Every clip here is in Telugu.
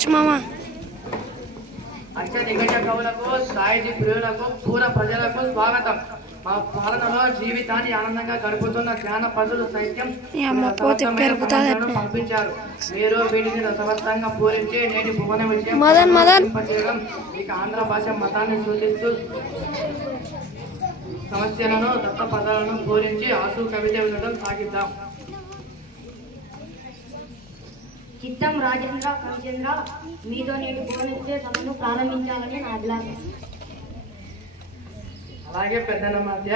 మనోజ్ మామ అత్య దిగ్గజ కవులకు సాహితీ ప్రియులకు పూర ప్రజలకు స్వాగతం. మా పాలనలో జీవితాన్ని ఆనందంగా గడుపుతున్న జానపదులు సైత్యం పంపించారు. మీరు వీటిని రసవత్తంగా పూరించి నేటి భువన విషయం మీకు ఆంధ్ర భాష మతాన్ని సూచిస్తూ సమస్యలను దత్త పదాలను పూరించి ఆసు కవిత వినడం సాగిద్దాం. చిత్తం రాజేంద్ర కవిచంద్ర మీతో నేటి భువనిచ్చే సభను ప్రారంభించాలని నా అభిలాషం. అలాగే పెద్దల మధ్య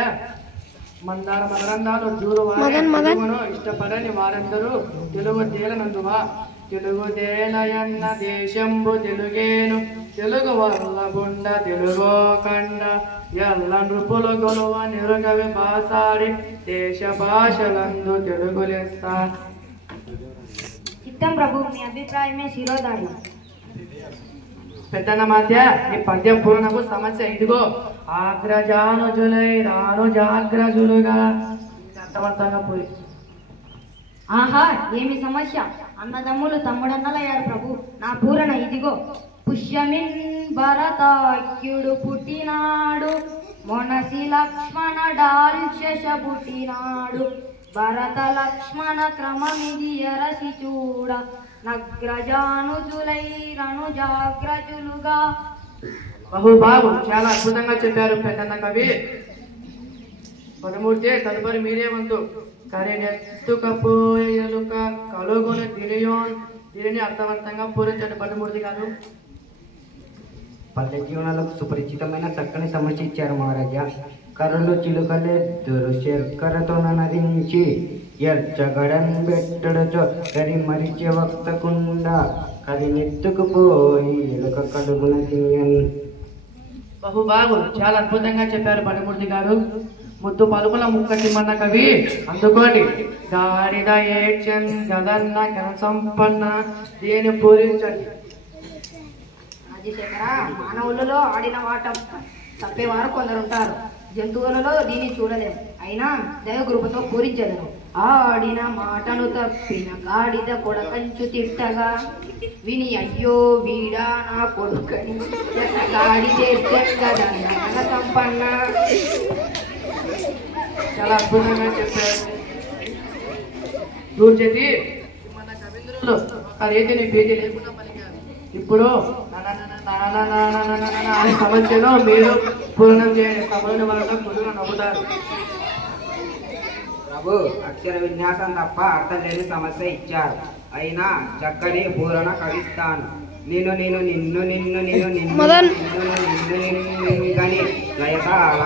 మందార మదరందాలు జూరును ఇష్టపడని వారందరూ తెలుగు తేలనందువా తెలుగు తేలయన్న దేశంబు తెలుగేను తెలుగు వల్ల బుండ తెలుగో కండ ఎల్ల నృపులు గొలువ నిరుగవి బాసాడి దేశ భాషలందు తెలుగు లెస్స. చిత్తం ప్రభు మీ అభిప్రాయమే శిరోధారి. పెద్దల మధ్య ఈ పద్యం పూర్ణము సమస్య ఇదిగో ఆగ్రజానుజులై రాను జాగ్రజులుగా అర్థవంతంగా పూరి. ఆహా ఏమి సమస్య, అన్నదమ్ములు తమ్ముడన్నలయ్యారు ప్రభు. నా పూరణ ఇదిగో పుష్యమిన్ భరతాఖ్యుడు పుట్టినాడు మొనసి లక్ష్మణ డాల్శశ పుట్టినాడు భరత లక్ష్మణ క్రమమిది ఎరసి చూడ నగ్రజానుజులై రను జాగ్రజులుగా. బహుబాబు చాలా అద్భుతంగా చెప్పారు పెద్దన్న కవి. పదమూర్తి తదుపరి మీరే వంతు. కరినెత్తుకపోయేలుక కలుగుని తిరియోన్ దీనిని అర్థవంతంగా పూరించండి పదమూర్తి గారు. పల్లె జీవనాలకు సుపరిచితమైన చక్కని సమస్య ఇచ్చారు మహారాజా. కర్రలు చిలుకలెద్దురు శర్కరతో నరించి ఎర్చగడన్ బెట్టడచో కరి మరిచే వక్తకుండా కరినెత్తుకుపోయి ఎలుక కడుగున తిరియన్. బహుబాబు చాలా అద్భుతంగా చెప్పారు పదమూర్తి గారు. ముద్దు పలుకుల ముక్క తిమ్మన్న కవి అందుకోండి. గాడిద ఏడ్చన్ గదన్న కనసంపన్న దీని పూరించండి. రాజశేఖర మానవులలో ఆడిన వాట తప్పేవారు కొందరుంటారు. జంతువులలో దీన్ని చూడలేము. అయినా దైవకృపతో పూరించదను. ఆడిన మాటను తప్పిన గాడిద కొడకంచు తిట్టగా విని అయ్యో వీడా నా కొడుకని గాడిదే సంపన్న. చాలా అద్భుతంగా చెప్పారు. దూర్చేది మన కవీంద్రులు రేతిని పేజీ లేకుండా పలికారు. ఇప్పుడు అనే సమస్యలో మీరు పూర్ణం చేయండి. సభలోని వాళ్ళతో కొద్దిగా నవ్వుతారు. ప్రభు అక్షర విన్యాసం తప్ప అర్థం లేని సమస్య ఇచ్చారు. అయినా చక్కని పూరణ కవిస్తాను. నేను నిన్ను నిన్ను నిన్ను నిన్ను గని లయకాల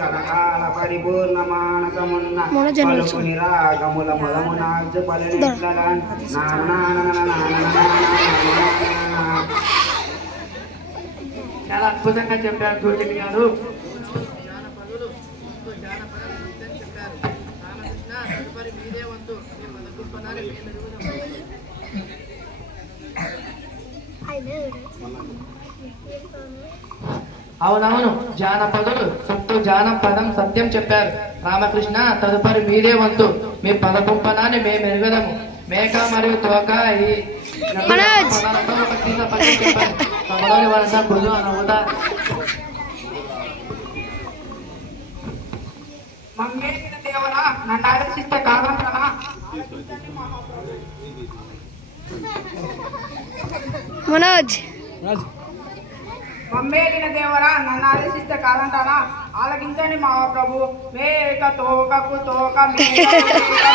కరకాల పరిపూర్ణ మానసమున్న పలుకుని రాగముల మొదమునాజు పలనిట్లలాన్ చాలా అద్భుతంగా చెప్పారు దూర్జటి గారు. అవునవును జానపదులు సొంత జానపదం సత్యం చెప్పారు. రామకృష్ణ తదుపరి మీరే వంతు. మీ పదపుంపనాన్ని మేము ఎరుగదము. మేక మరియు తోక ఈ సభలోని వారంతా కుదు అనవుతా. మమ్మేలిన దేవరా నన్ను ఆదర్శిస్తే కాదంటానా? మనోజ్ మమ్మేలిన దేవరా నన్ను ఆదర్శిస్తే కాదంటానా? ఆలకించండి మా ప్రభు. మేక తోకకు తోక మేక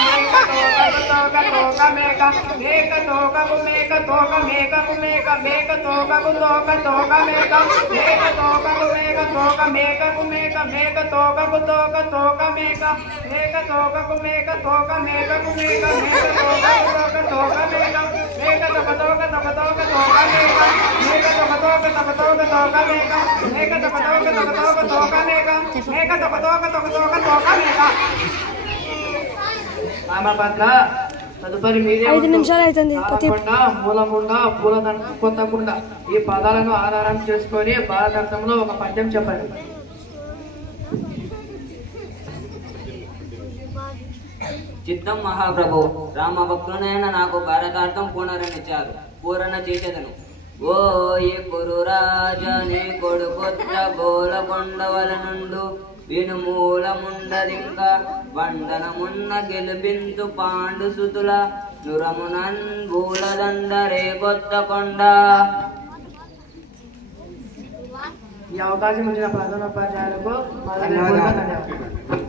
మేక తోకకు తోక తోక మేక మేక తోకకు మేక తోక మేకకు మేక మేక తోకకు తోక తోక మేక మేక తోకకు మేక తోక మేకకు మేక మేక తోకకు తోక తోక మేక మేక తోకకు మేక తోక మేకకు మేక మేక తోకకు తోక తోక మేక మేక తోక తోక తోక తోక తోక మేక మేక తోక తోక తోక తోక తోక మేక మేక తోక తోక తోక తోక తోక మేక మేక తోక తోక తోక తోక తోక మేక. రామభద్ర తదుపరి మీరే. 5 నిమిషాలు అవుతుంది. మూలకుండ పూలదండ కొత్తకుండ ఈ పదాలను ఆధారం చేసుకొని భారతార్థంలో ఒక పద్యం చెప్పండి. చిత్తం మహాప్రభు రామభక్తునైన నాకు భారతార్థం పునరునిచ్చారు. పూరణ చేసేదను. ఓ ఈ కురురాజని కొడుకొత్త గోలకొండవల నుండు విను మూలముండదింక వందనమున్న గెలిపింతు పాండు సుతుల నురమునన్ భూలదండరే కొత్త కొండ. ఈ అవకాశం ఇచ్చిన ప్రధానోపాధ్యాయులకు ధన్యవాదాలు.